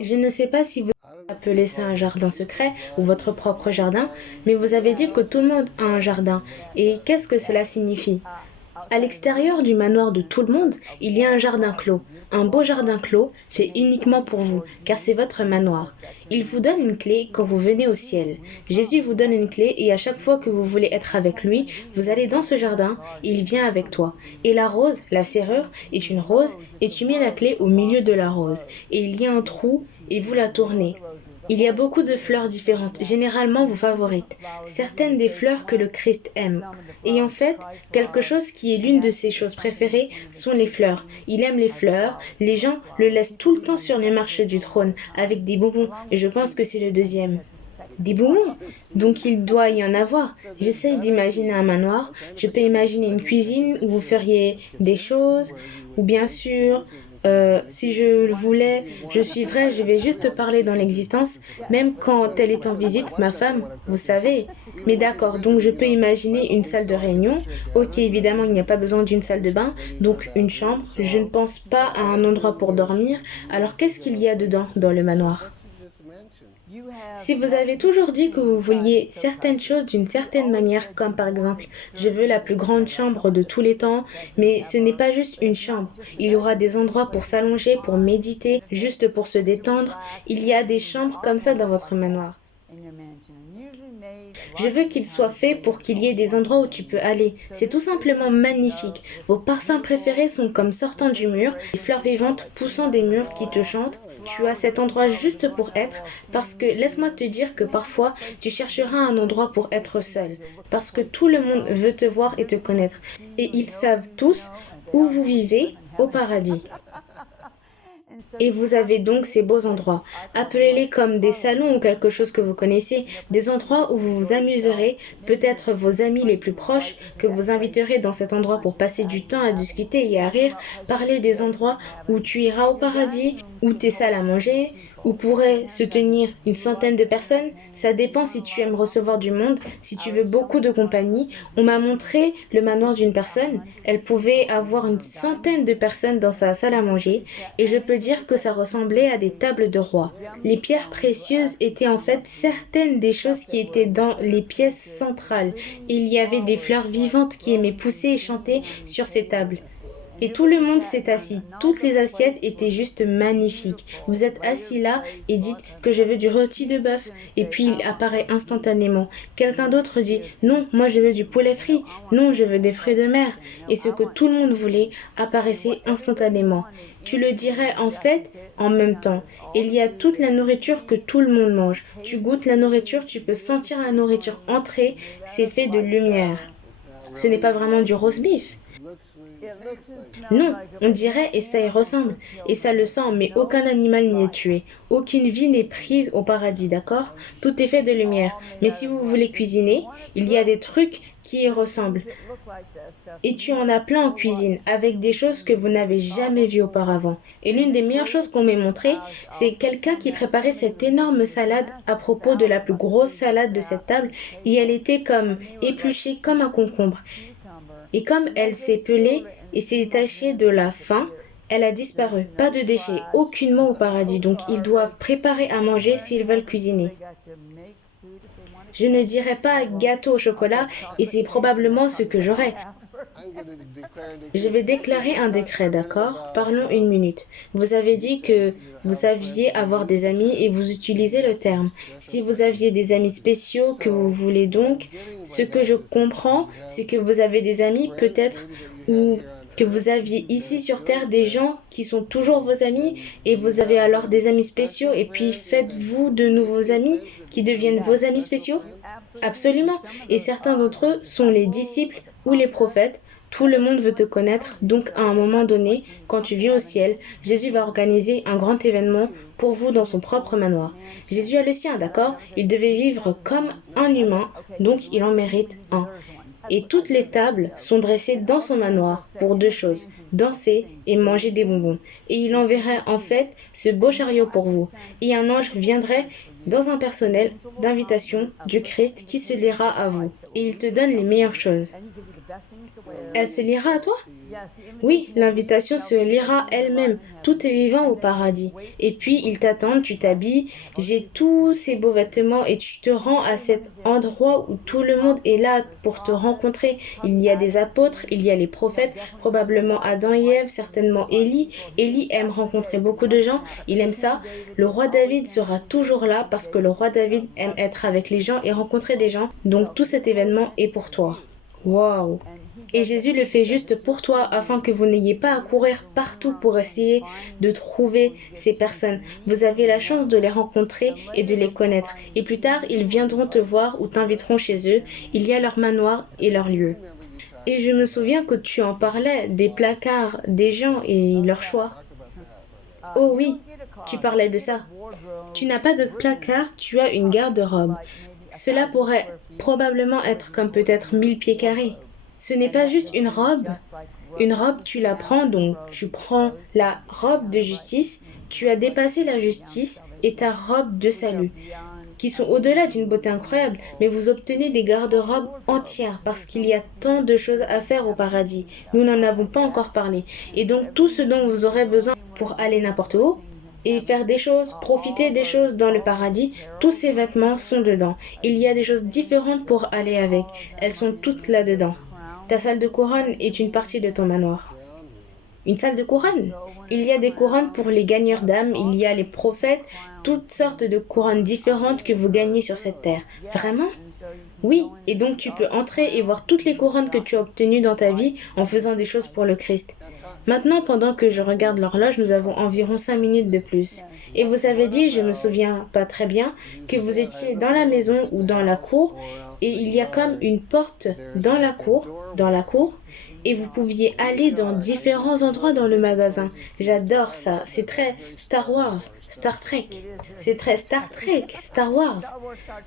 Je ne sais pas si vous appelez ça un jardin secret ou votre propre jardin, mais vous avez dit que tout le monde a un jardin. Et qu'est-ce que cela signifie? À l'extérieur du manoir de tout le monde, il y a un jardin clos. Un beau jardin clos fait uniquement pour vous, car c'est votre manoir. Il vous donne une clé quand vous venez au ciel. Jésus vous donne une clé et à chaque fois que vous voulez être avec lui, vous allez dans ce jardin et il vient avec toi. Et la rose, la serrure, est une rose et tu mets la clé au milieu de la rose. Et il y a un trou et vous la tournez. Il y a beaucoup de fleurs différentes, généralement vos favorites, certaines des fleurs que le Christ aime. Et en fait, quelque chose qui est l'une de ses choses préférées sont les fleurs. Il aime les fleurs, les gens le laissent tout le temps sur les marches du trône avec des bonbons, et je pense que c'est le deuxième. Des bonbons? Donc il doit y en avoir. J'essaye d'imaginer un manoir, je peux imaginer une cuisine où vous feriez des choses, ou bien sûr, si je le voulais, je suivrais, je vais juste parler dans l'existence, même quand elle est en visite, ma femme, vous savez. Mais d'accord, donc je peux imaginer une salle de réunion. Ok, évidemment, il n'y a pas besoin d'une salle de bain, donc une chambre. Je ne pense pas à un endroit pour dormir. Alors qu'est-ce qu'il y a dedans, dans le manoir? Si vous avez toujours dit que vous vouliez certaines choses d'une certaine manière, comme par exemple, je veux la plus grande chambre de tous les temps, mais ce n'est pas juste une chambre. Il y aura des endroits pour s'allonger, pour méditer, juste pour se détendre. Il y a des chambres comme ça dans votre manoir. Je veux qu'il soit fait pour qu'il y ait des endroits où tu peux aller. C'est tout simplement magnifique. Vos parfums préférés sont comme sortant du mur, des fleurs vivantes poussant des murs qui te chantent. Tu as cet endroit juste pour être, parce que laisse-moi te dire que parfois tu chercheras un endroit pour être seul, parce que tout le monde veut te voir et te connaître, et ils savent tous où vous vivez au paradis. Et vous avez donc ces beaux endroits. Appelez-les comme des salons ou quelque chose que vous connaissez, des endroits où vous vous amuserez, peut-être vos amis les plus proches que vous inviterez dans cet endroit pour passer du temps à discuter et à rire, parler des endroits où tu iras au paradis, où tes salles à manger, où pourraient se tenir une centaine de personnes. Ça dépend si tu aimes recevoir du monde, si tu veux beaucoup de compagnie. On m'a montré le manoir d'une personne. Elle pouvait avoir une centaine de personnes dans sa salle à manger et je peux dire que ça ressemblait à des tables de roi. Les pierres précieuses étaient en fait certaines des choses qui étaient dans les pièces centrales. Il y avait des fleurs vivantes qui aimaient pousser et chanter sur ces tables. Et tout le monde s'est assis. Toutes les assiettes étaient juste magnifiques. Vous êtes assis là et dites que je veux du rôti de bœuf. Et puis il apparaît instantanément. Quelqu'un d'autre dit non, moi je veux du poulet frit. Non, je veux des fruits de mer. Et ce que tout le monde voulait apparaissait instantanément. Tu le dirais en fait en même temps. Il y a toute la nourriture que tout le monde mange. Tu goûtes la nourriture, tu peux sentir la nourriture entrer. C'est fait de lumière. Ce n'est pas vraiment du roast beef. Non, on dirait et ça y ressemble. Et ça le sent, mais aucun animal n'y est tué. Aucune vie n'est prise au paradis, d'accord? Tout est fait de lumière. Mais si vous voulez cuisiner, il y a des trucs qui y ressemblent. Et tu en as plein en cuisine, avec des choses que vous n'avez jamais vues auparavant. Et l'une des meilleures choses qu'on m'ait montré, c'est quelqu'un qui préparait cette énorme salade à propos de la plus grosse salade de cette table, et elle était comme épluchée comme un concombre. Et comme elle s'est pelée et s'est détachée de la faim, elle a disparu. Pas de déchets, aucunement au paradis. Donc ils doivent préparer à manger s'ils veulent cuisiner. Je ne dirais pas gâteau au chocolat et c'est probablement ce que j'aurai. Je vais déclarer un décret, d'accord? Parlons une minute. Vous avez dit que vous saviez avoir des amis et vous utilisez le terme. Si vous aviez des amis spéciaux que vous voulez donc, ce que je comprends, c'est que vous avez des amis peut-être ou que vous aviez ici sur Terre des gens qui sont toujours vos amis et vous avez alors des amis spéciaux et puis faites-vous de nouveaux amis qui deviennent vos amis spéciaux? Absolument. Et certains d'entre eux sont les disciples ou les prophètes. Tout le monde veut te connaître, donc à un moment donné, quand tu viens au ciel, Jésus va organiser un grand événement pour vous dans son propre manoir. Jésus a le sien, d'accord? Il devait vivre comme un humain, donc il en mérite un. Et toutes les tables sont dressées dans son manoir pour deux choses, danser et manger des bonbons. Et il enverrait en fait ce beau chariot pour vous. Et un ange viendrait dans un personnel d'invitation du Christ qui se liera à vous. Et il te donne les meilleures choses. Elle se liera à toi? Oui, l'invitation se lira elle-même. Tout est vivant au paradis. Et puis, ils t'attendent, tu t'habilles, j'ai tous ces beaux vêtements et tu te rends à cet endroit où tout le monde est là pour te rencontrer. Il y a des apôtres, il y a les prophètes, probablement Adam et Ève, certainement Élie. Élie aime rencontrer beaucoup de gens, il aime ça. Le roi David sera toujours là parce que le roi David aime être avec les gens et rencontrer des gens. Donc, tout cet événement est pour toi. Waouh! Et Jésus le fait juste pour toi afin que vous n'ayez pas à courir partout pour essayer de trouver ces personnes. Vous avez la chance de les rencontrer et de les connaître. Et plus tard, ils viendront te voir ou t'inviteront chez eux. Il y a leur manoir et leur lieu. Et je me souviens que tu en parlais des placards des gens et leurs choix. Oh oui, tu parlais de ça. Tu n'as pas de placard, tu as une garde-robe. Cela pourrait probablement être comme peut-être 1000 pieds carrés. Ce n'est pas juste une robe. Une robe, tu la prends, donc tu prends la robe de justice, tu as dépassé la justice et ta robe de salut, qui sont au-delà d'une beauté incroyable, mais vous obtenez des garde-robes entières parce qu'il y a tant de choses à faire au paradis. Nous n'en avons pas encore parlé. Et donc tout ce dont vous aurez besoin pour aller n'importe où, et faire des choses, profiter des choses dans le paradis, tous ces vêtements sont dedans. Il y a des choses différentes pour aller avec. Elles sont toutes là-dedans. Ta salle de couronne est une partie de ton manoir. Une salle de couronne. Il y a des couronnes pour les gagneurs d'âme, il y a les prophètes, toutes sortes de couronnes différentes que vous gagnez sur cette terre. Vraiment? Oui, et donc tu peux entrer et voir toutes les couronnes que tu as obtenues dans ta vie en faisant des choses pour le Christ. Maintenant, pendant que je regarde l'horloge, nous avons environ 5 minutes de plus. Et vous avez dit, je me souviens pas très bien, que vous étiez dans la maison ou dans la cour, et il y a comme une porte dans la cour, et vous pouviez aller dans différents endroits dans le magasin. J'adore ça, c'est très Star Wars, Star Trek. C'est très Star Trek, Star Wars.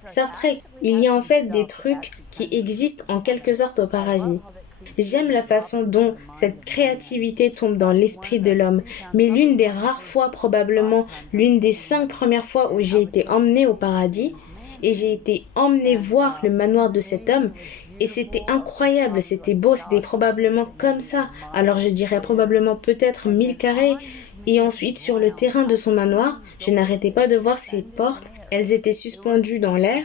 Star Trek, il y a en fait des trucs qui existent en quelque sorte au paradis. J'aime la façon dont cette créativité tombe dans l'esprit de l'homme, mais l'une des rares fois, probablement l'une des 5 premières fois où j'ai été emmenée au paradis, et j'ai été emmenée voir le manoir de cet homme, et c'était incroyable, c'était beau, c'était probablement comme ça, alors je dirais probablement peut-être 1000 carrés, et ensuite sur le terrain de son manoir, je n'arrêtais pas de voir ses portes, elles étaient suspendues dans l'air,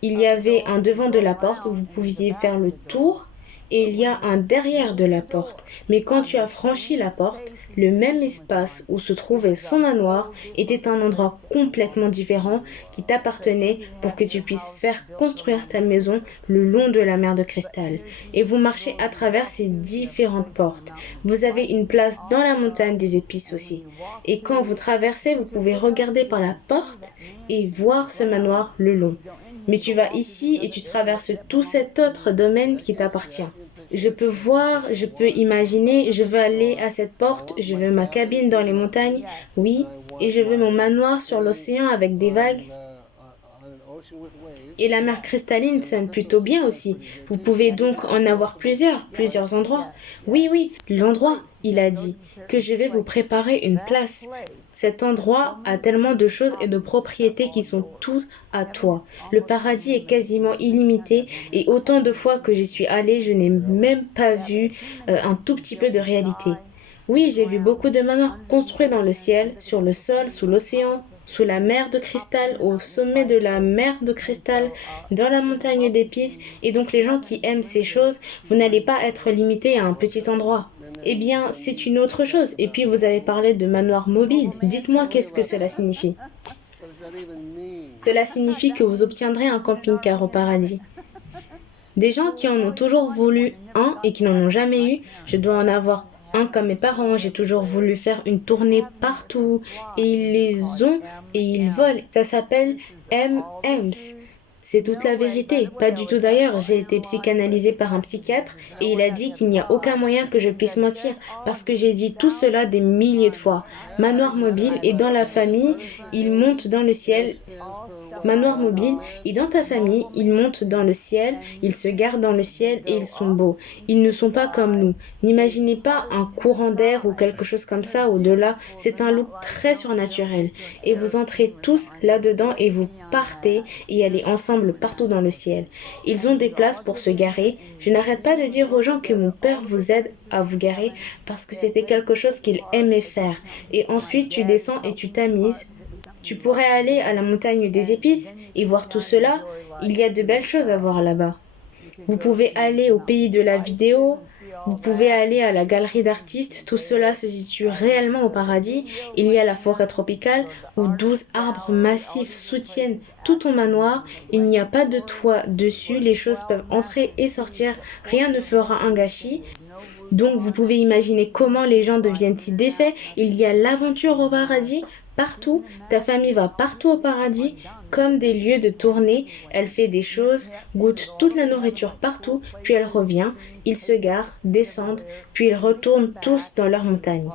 il y avait un devant de la porte, vous pouviez faire le tour, et il y a un derrière de la porte. Mais quand tu as franchi la porte, le même espace où se trouvait son manoir était un endroit complètement différent qui t'appartenait pour que tu puisses faire construire ta maison le long de la mer de cristal. Et vous marchez à travers ces différentes portes. Vous avez une place dans la montagne des épices aussi. Et quand vous traversez, vous pouvez regarder par la porte et voir ce manoir le long. Mais tu vas ici et tu traverses tout cet autre domaine qui t'appartient. Je peux voir, je peux imaginer, je veux aller à cette porte, je veux ma cabine dans les montagnes, oui, et je veux mon manoir sur l'océan avec des vagues. Et la mer cristalline sonne plutôt bien aussi. Vous pouvez donc en avoir plusieurs endroits. Oui, l'endroit, il a dit, que je vais vous préparer une place. Cet endroit a tellement de choses et de propriétés qui sont tous à toi. Le paradis est quasiment illimité et autant de fois que j'y suis allée, je n'ai même pas vu un tout petit peu de réalité. Oui, j'ai vu beaucoup de manoirs construits dans le ciel, sur le sol, sous l'océan, sous la mer de cristal, au sommet de la mer de cristal, dans la montagne d'épices. Et donc les gens qui aiment ces choses, vous n'allez pas être limité à un petit endroit. Eh bien, c'est une autre chose. Et puis vous avez parlé de manoir mobile. Dites-moi qu'est-ce que cela signifie. Cela signifie que vous obtiendrez un camping-car au paradis. Des gens qui en ont toujours voulu un et qui n'en ont jamais eu, je dois en avoir un comme mes parents, j'ai toujours voulu faire une tournée partout et ils les ont et ils volent. Ça s'appelle M&M's. C'est toute la vérité. Pas du tout d'ailleurs. J'ai été psychanalysée par un psychiatre et il a dit qu'il n'y a aucun moyen que je puisse mentir parce que j'ai dit tout cela des milliers de fois. Manoir mobile et dans la famille, ils montent dans le ciel. manoir mobile, et dans ta famille, ils montent dans le ciel, ils se gardent dans le ciel et ils sont beaux. Ils ne sont pas comme nous. N'imaginez pas un courant d'air ou quelque chose comme ça au-delà, c'est un look très surnaturel. Et vous entrez tous là-dedans et vous partez et allez ensemble partout dans le ciel. Ils ont des places pour se garer. Je n'arrête pas de dire aux gens que mon père vous aide à vous garer parce que c'était quelque chose qu'il aimait faire. Et ensuite, tu descends et tu t'amuses. Tu pourrais aller à la montagne des épices et voir tout cela. Il y a de belles choses à voir là-bas. Vous pouvez aller au pays de la vidéo, vous pouvez aller à la galerie d'artistes, tout cela se situe réellement au paradis. Il y a la forêt tropicale où 12 arbres massifs soutiennent tout ton manoir. Il n'y a pas de toit dessus, les choses peuvent entrer et sortir, rien ne fera un gâchis. Donc vous pouvez imaginer comment les gens deviennent si défaits. Il y a l'aventure au paradis. Partout, ta famille va partout au paradis, comme des lieux de tournée. Elle fait des choses, goûte toute la nourriture partout, puis elle revient. Ils se garent, descendent, puis ils retournent tous dans leur montagne.